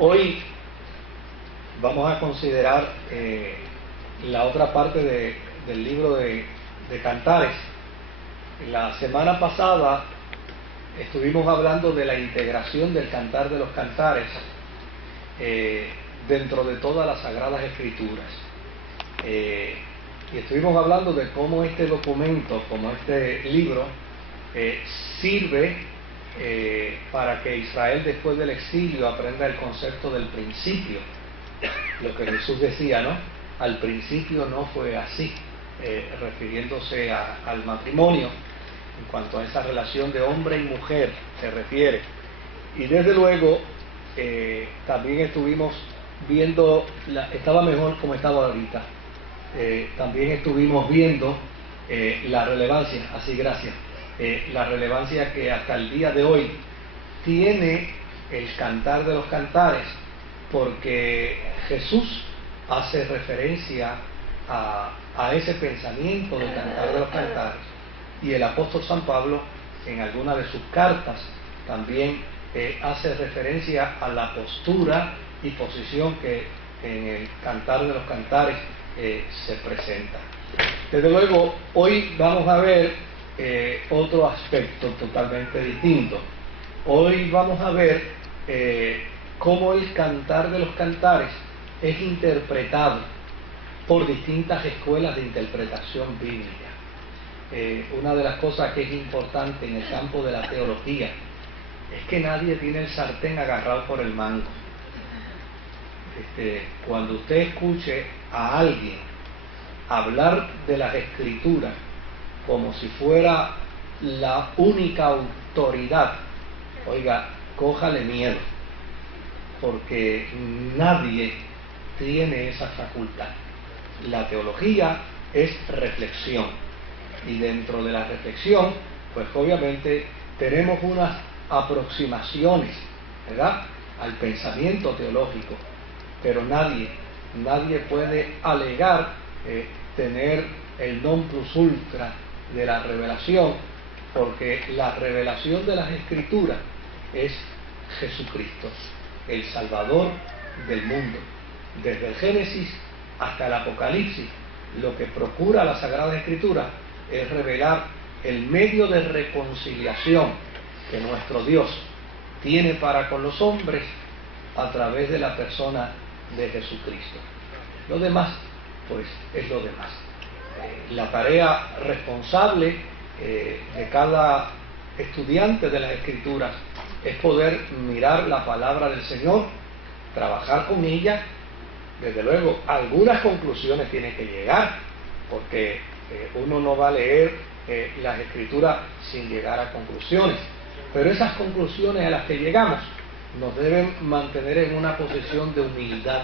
Hoy vamos a considerar la otra parte del libro de Cantares. La semana pasada estuvimos hablando de la integración del Cantar de los Cantares dentro de todas las Sagradas Escrituras. Y estuvimos hablando de cómo este documento, como este libro, sirve para que Israel después del exilio aprenda el concepto del principio. Lo que Jesús decía, ¿no? Al principio no fue así, refiriéndose al matrimonio, en cuanto a esa relación de hombre y mujer se refiere. Y desde luego también estuvimos viendo, estaba mejor como estaba ahorita. También estuvimos viendo la relevancia, así gracias, la relevancia que hasta el día de hoy tiene el Cantar de los Cantares, porque Jesús hace referencia a ese pensamiento del Cantar de los Cantares, y el apóstol San Pablo en alguna de sus cartas también hace referencia a la postura y posición que en el Cantar de los Cantares se presenta. Desde luego, hoy vamos a ver otro aspecto totalmente distinto. Hoy vamos a ver cómo el Cantar de los Cantares es interpretado por distintas escuelas de interpretación bíblica. Una de las cosas que es importante en el campo de la teología es que nadie tiene el sartén agarrado por el mango. Cuando usted escuche a alguien hablar de las Escrituras como si fuera la única autoridad, oiga, cójale miedo, porque nadie tiene esa facultad. La teología es reflexión, y dentro de la reflexión, pues obviamente tenemos unas aproximaciones, ¿verdad?, al pensamiento teológico, pero nadie puede alegar tener el non plus ultra de la revelación, porque la revelación de las Escrituras es Jesucristo, el Salvador del mundo. Desde el Génesis hasta el Apocalipsis, lo que procura la Sagrada Escritura es revelar el medio de reconciliación que nuestro Dios tiene para con los hombres a través de la persona de Jesucristo. Lo demás, pues, es lo demás. La tarea responsable de cada estudiante de las Escrituras es poder mirar la palabra del Señor, trabajar con ella. Desde luego, algunas conclusiones tiene que llegar, porque uno no va a leer las Escrituras sin llegar a conclusiones, pero esas conclusiones a las que llegamos nos deben mantener en una posición de humildad,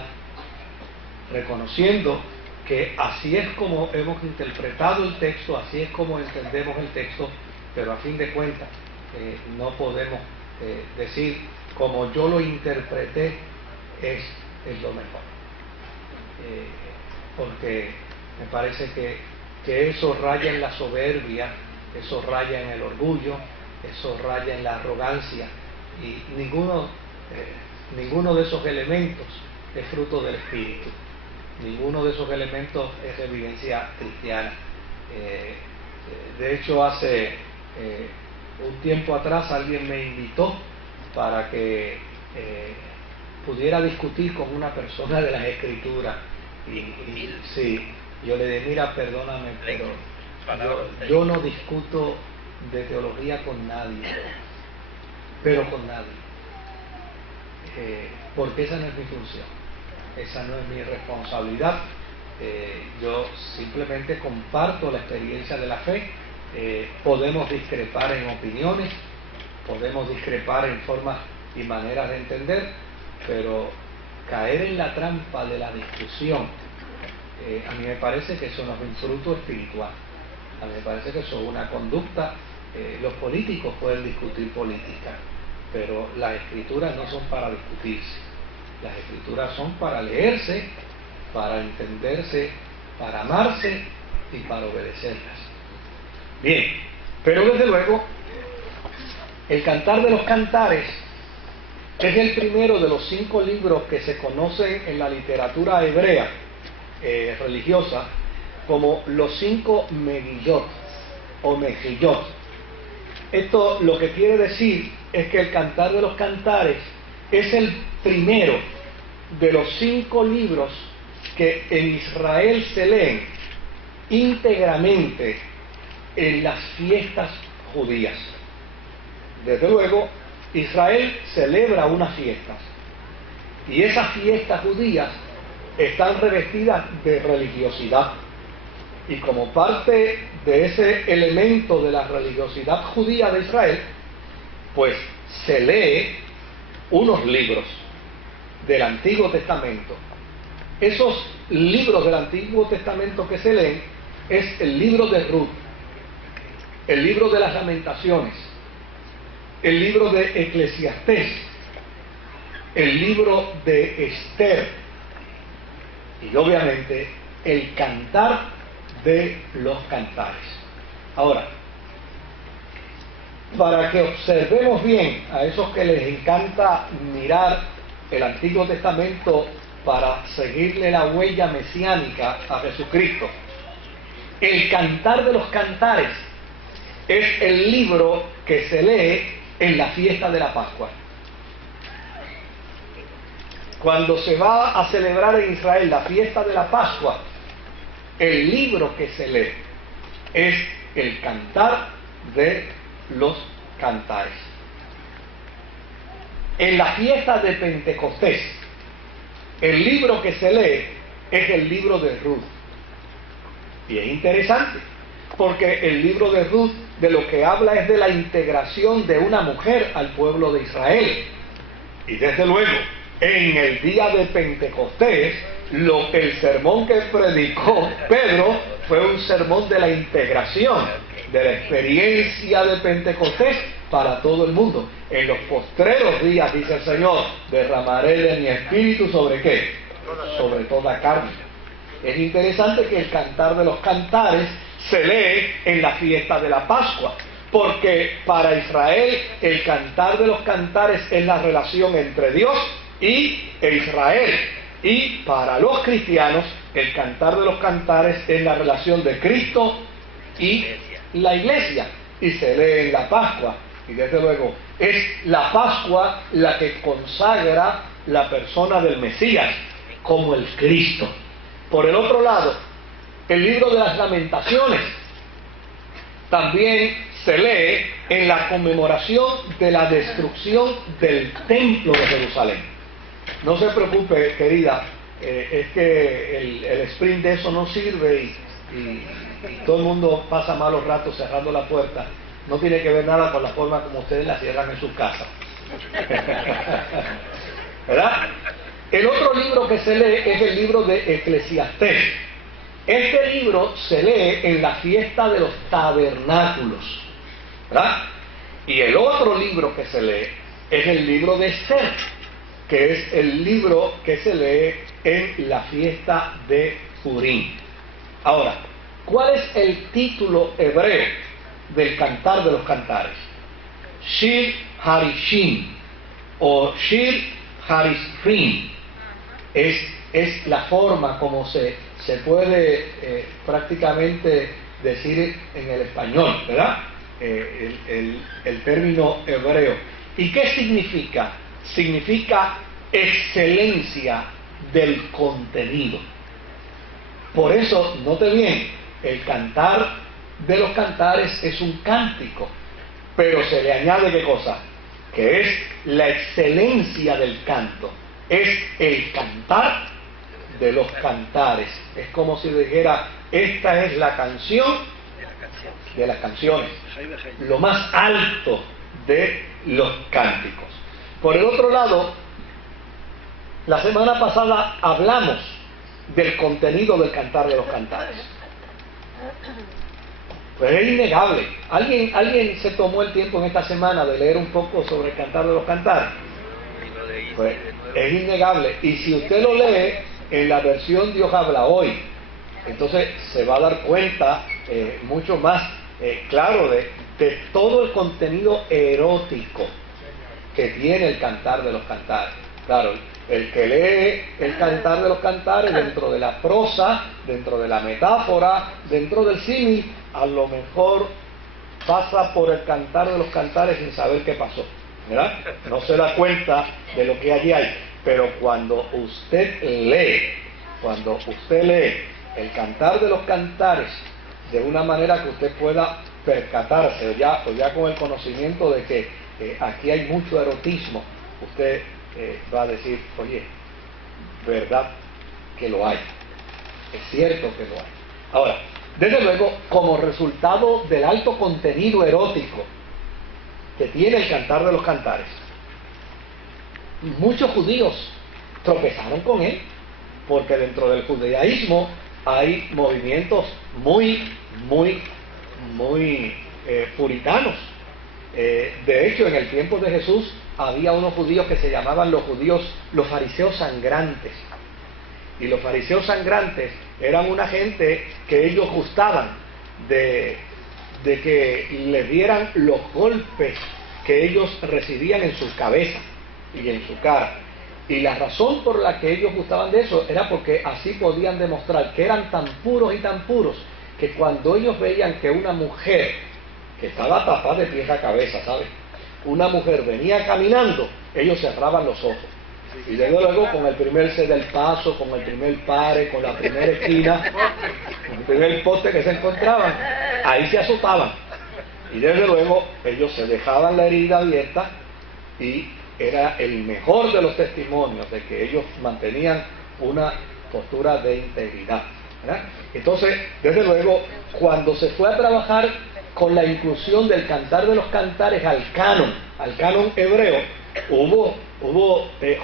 reconociendo que así es como hemos interpretado el texto, así es como entendemos el texto, pero a fin de cuentas no podemos decir como yo lo interpreté es lo mejor, porque me parece que eso raya en la soberbia, eso raya en el orgullo, eso raya en la arrogancia, y ninguno de esos elementos es fruto del Espíritu. Ninguno de esos elementos es evidencia cristiana. De hecho, hace un tiempo atrás alguien me invitó para que pudiera discutir con una persona de las Escrituras, y sí, yo le dije, mira, perdóname, pero yo no discuto de teología con nadie, pero con nadie, porque esa no es mi función, esa no es mi responsabilidad. Yo simplemente comparto la experiencia de la fe. Podemos discrepar en opiniones, podemos discrepar en formas y maneras de entender, pero caer en la trampa de la discusión, a mí me parece que eso no es un fruto espiritual. A mí me parece que eso es una conducta. Los políticos pueden discutir política, pero las Escrituras no son para discutirse. Las Escrituras son para leerse, para entenderse, para amarse y para obedecerlas. Bien, pero desde luego el Cantar de los Cantares Es el primero de los 5 libros que se conocen en la literatura hebrea religiosa como los 5 Megillot o Mejillot. Esto lo que quiere decir es que el Cantar de los Cantares es el primero de los 5 libros que en Israel se leen íntegramente en las fiestas judías. Desde luego, Israel celebra unas fiestas y esas fiestas judías están revestidas de religiosidad, y como parte de ese elemento de la religiosidad judía de Israel, pues se lee unos libros del Antiguo Testamento. Esos libros del Antiguo Testamento que se leen es el libro de Ruth, el libro de las Lamentaciones, el libro de Eclesiastés, el libro de Esther y obviamente el Cantar de los Cantares. Ahora, para que observemos bien a esos que les encanta mirar el Antiguo Testamento para seguirle la huella mesiánica a Jesucristo, el Cantar de los Cantares es el libro que se lee en la fiesta de la Pascua. Cuando se va a celebrar en Israel la fiesta de la Pascua, el libro que se lee es el Cantar de los Cantares. En la fiesta de Pentecostés, el libro que se lee es el libro de Ruth. Y es interesante, porque el libro de Ruth de lo que habla es de la integración de una mujer al pueblo de Israel. Y desde luego, en el día de Pentecostés, el sermón que predicó Pedro fue un sermón de la integración, de la experiencia de Pentecostés para todo el mundo. En los postreros días, dice el Señor, derramaré de mi espíritu ¿sobre qué? Sobre toda carne. Es interesante que el Cantar de los Cantares se lee en la fiesta de la Pascua, porque para Israel el Cantar de los Cantares es la relación entre Dios e Israel, y para los cristianos el Cantar de los Cantares es la relación de Cristo y la Iglesia, y se lee en la Pascua, y desde luego es la Pascua la que consagra la persona del Mesías como el Cristo. Por el otro lado, el libro de las Lamentaciones también se lee en la conmemoración de la destrucción del templo de Jerusalén. No se preocupe, querida, es que el sprint de eso no sirve y todo el mundo pasa malos ratos cerrando la puerta. No tiene que ver nada con la forma como ustedes la cierran en sus casas. ¿Verdad? El otro libro que se lee es el libro de Eclesiastés. Este libro se lee en la fiesta de los tabernáculos, ¿verdad? Y el otro libro que se lee es el libro de Esther, que es el libro que se lee en la fiesta de Purim. Ahora, ¿cuál es el título hebreo del Cantar de los Cantares? Shir Harishim o Shir Harishrim. Es la forma como se puede prácticamente decir en el español, ¿verdad? El término hebreo. ¿Y qué significa? Significa excelencia del contenido. Por eso, note bien, el Cantar de los Cantares es un cántico, pero se le añade ¿qué cosa? Que es la excelencia del canto. Es el Cantar de los Cantares. Es como si dijera, esta es la canción de las canciones, lo más alto de los cánticos. Por el otro lado, la semana pasada hablamos del contenido del Cantar de los Cantares. Pues es innegable. ¿Alguien se tomó el tiempo en esta semana de leer un poco sobre el Cantar de los Cantares? Pues es innegable. Y si usted lo lee en la versión Dios habla hoy, entonces se va a dar cuenta mucho más claro de todo el contenido erótico que tiene el Cantar de los Cantares. Claro, el que lee el Cantar de los Cantares dentro de la prosa, dentro de la metáfora, dentro del símil, a lo mejor pasa por el Cantar de los Cantares sin saber qué pasó, ¿verdad? No se da cuenta de lo que allí hay. Pero cuando usted lee el Cantar de los Cantares de una manera que usted pueda percatarse, o ya con el conocimiento de que aquí hay mucho erotismo, usted va a decir, oye, verdad que lo hay, es cierto que lo hay. Ahora, desde luego, como resultado del alto contenido erótico que tiene el Cantar de los Cantares, muchos judíos tropezaron con él, porque dentro del judaísmo hay movimientos muy puritanos. De hecho, en el tiempo de Jesús había unos judíos que se llamaban los fariseos sangrantes. Y los fariseos sangrantes eran una gente que ellos gustaban de que les dieran los golpes que ellos recibían en su cabeza y en su cara. Y la razón por la que ellos gustaban de eso era porque así podían demostrar que eran tan puros y tan puros que cuando ellos veían que una mujer que estaba tapada de pies a cabeza, ¿sabes? Una mujer venía caminando, ellos cerraban los ojos. Y luego con el primer se del paso, con el primer pare, con la primera esquina, con el primer poste que se encontraban, ahí se azotaban. Y desde luego ellos se dejaban la herida abierta y era el mejor de los testimonios de que ellos mantenían una postura de integridad, ¿verdad? Entonces, desde luego, cuando se fue a trabajar con la inclusión del Cantar de los Cantares al canon hebreo, hubo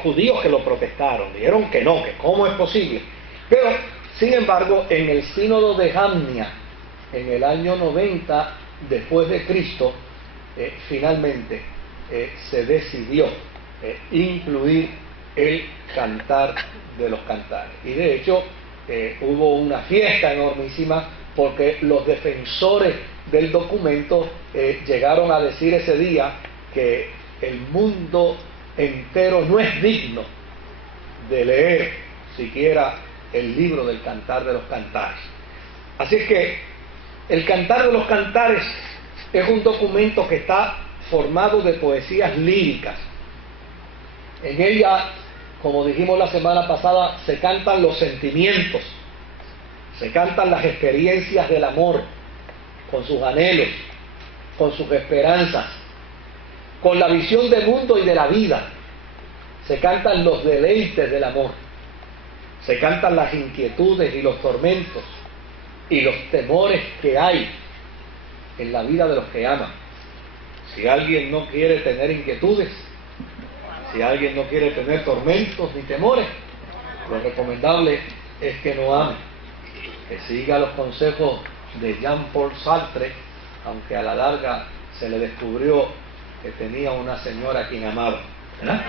judíos que lo protestaron, dijeron que no, que cómo es posible. Pero, sin embargo, en el sínodo de Jamnia, en el año 90 después de Cristo, finalmente se decidió incluir el Cantar de los Cantares. Y de hecho hubo una fiesta enormísima porque los defensores del documento llegaron a decir ese día que el mundo entero no es digno de leer siquiera el libro del Cantar de los Cantares. Así es que el Cantar de los Cantares es un documento que está formado de poesías líricas. En ella, como dijimos la semana pasada, se cantan los sentimientos, se cantan las experiencias del amor, con sus anhelos, con sus esperanzas, con la visión del mundo y de la vida. Se cantan los deleites del amor, se cantan las inquietudes y los tormentos y los temores que hay en la vida de los que aman. Si alguien no quiere tener inquietudes, si alguien no quiere tener tormentos ni temores, lo recomendable es que no ame, que siga los consejos de Jean-Paul Sartre, aunque a la larga se le descubrió que tenía una señora a quien amaba, ¿verdad?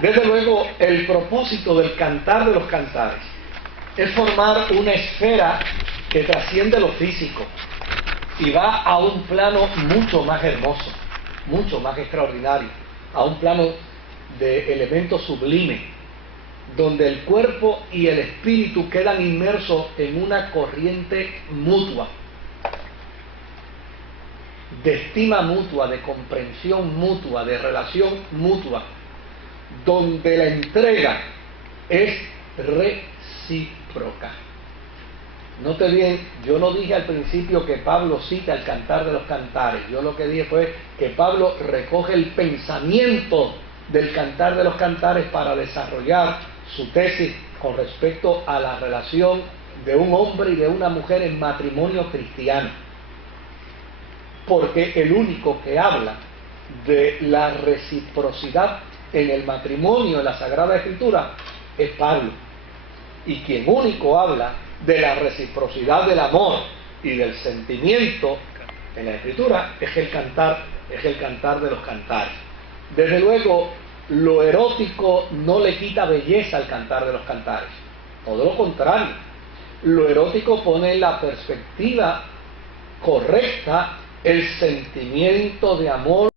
Desde luego, el propósito del Cantar de los Cantares es formar una esfera que trasciende lo físico y va a un plano mucho más hermoso, mucho más extraordinario, a un plano de elementos sublimes, donde el cuerpo y el espíritu quedan inmersos en una corriente mutua, de estima mutua, de comprensión mutua, de relación mutua, donde la entrega es recíproca. Note bien, yo no dije al principio que Pablo cita el Cantar de los Cantares. Yo lo que dije fue que Pablo recoge el pensamiento del Cantar de los Cantares para desarrollar su tesis con respecto a la relación de un hombre y de una mujer en matrimonio cristiano. Porque el único que habla de la reciprocidad en el matrimonio en la Sagrada Escritura es Pablo. Y quien único habla de la reciprocidad del amor y del sentimiento en la Escritura es el Cantar de los Cantares. Desde luego, lo erótico no le quita belleza al Cantar de los Cantares, todo lo contrario. Lo erótico pone en la perspectiva correcta el sentimiento de amor